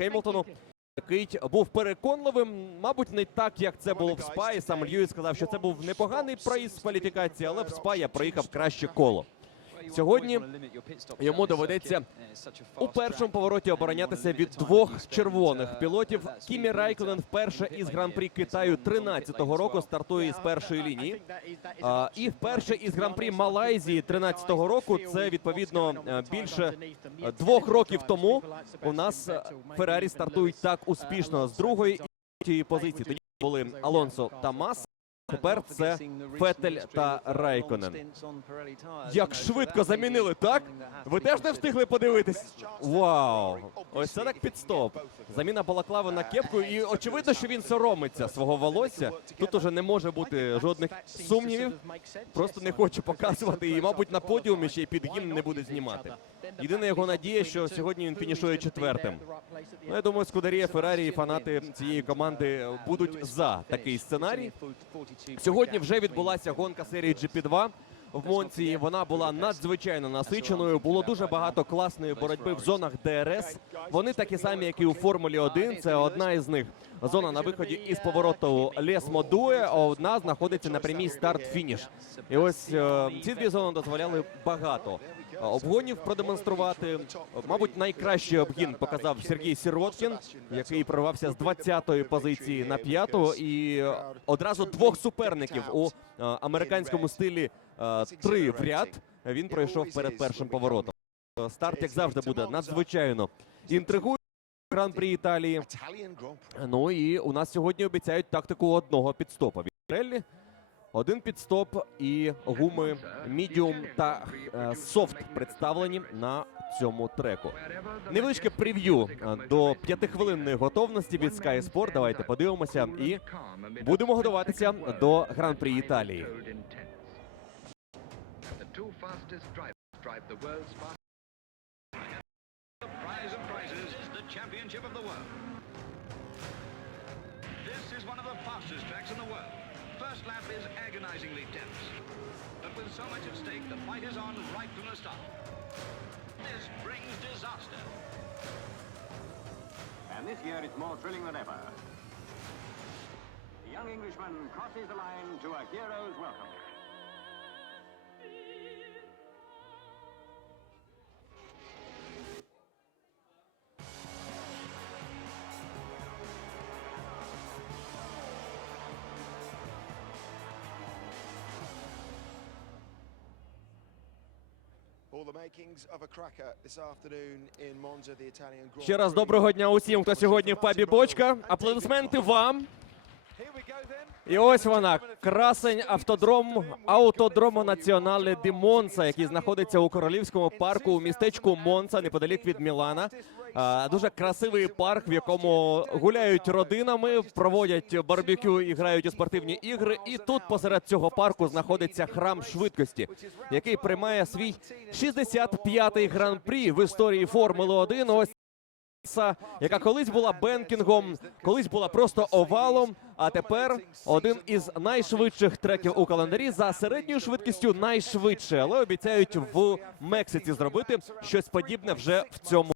Хеймлтону, який був переконливим, мабуть, не так, як це було в СПА. І сам Льюіс сказав, що це був непоганий проїзд з кваліфікації, але в СПА я проїхав краще коло. Сьогодні йому доведеться у першому повороті оборонятися від двох червоних пілотів. Кімі Райконен вперше із гран-прі Китаю 13-го року стартує із першої лінії. І вперше із гран-прі Малайзії 13-го року. Це відповідно е, більше двох років тому. У нас е, Феррарі стартують так успішно з другої і третьої позиції. Тоді були Алонсо та Мас. Тепер це Фетель та Райконен. Як швидко замінили, так? Ви теж не встигли подивитись? Вау! Ось це так підстоп. Заміна балаклави на кепку, і очевидно, що він соромиться свого волосся. Тут уже не може бути жодних сумнівів. Просто не хоче показувати і, мабуть, на подіумі ще й під гімн не буде знімати. Єдина його надія, що сьогодні він фінішує четвертим. Ну, я думаю, Скудерія, Феррарі і фанати цієї команди будуть за такий сценарій. Сьогодні вже відбулася гонка серії GP2 в Монці. Вона була надзвичайно насиченою. Було дуже багато класної боротьби в зонах ДРС. Вони такі самі, як і у Формулі 1. Це одна із них. Зона на виході із повороту Лес Модує, одна знаходиться на прямій старт-фініш. І ось е, ці дві зони дозволяли багато обгонів продемонструвати. Мабуть, найкращий обгін показав Сергій Сіроткін, який прорвався з 20-ї позиції на 5-ту. І одразу двох суперників у е, американському стилі е, три в ряд. Він пройшов перед першим поворотом. Старт, як завжди, буде надзвичайно інтригуючий. Гран-прі Італії. Ну і у нас сьогодні обіцяють тактику одного підстопа. Від. Один підстоп і гуми мідіум та е, софт представлені на цьому треку. Невеличке прев'ю е, до п'ятихвилинної готовності від Sky Sport. Давайте подивимося і будемо готуватися до гран-прі Італії. This is one of the fastest tracks in the world. Is agonizingly tense. But with so much at stake, the fight is on right from the start. This brings disaster. And this year it's more thrilling than ever. The young Englishman crosses the line to a hero's welcome. Ще раз доброго дня усім, хто сьогодні в пабі Бочка. Аплодисменти вам. І ось вона, красень автодром автодрому Націонале ді Монца, який знаходиться у королівському парку у містечку Монца, неподалік від Мілана. Дуже красивий парк, в якому гуляють родинами, проводять барбекю і грають у спортивні ігри. І тут посеред цього парку знаходиться храм швидкості, який приймає свій 65-й гран-прі в історії Формули 1. Ось яка колись була бенкінгом, колись була просто овалом. А тепер один із найшвидших треків у календарі за середньою швидкістю найшвидше, але обіцяють в Мексиці зробити щось подібне вже в цьому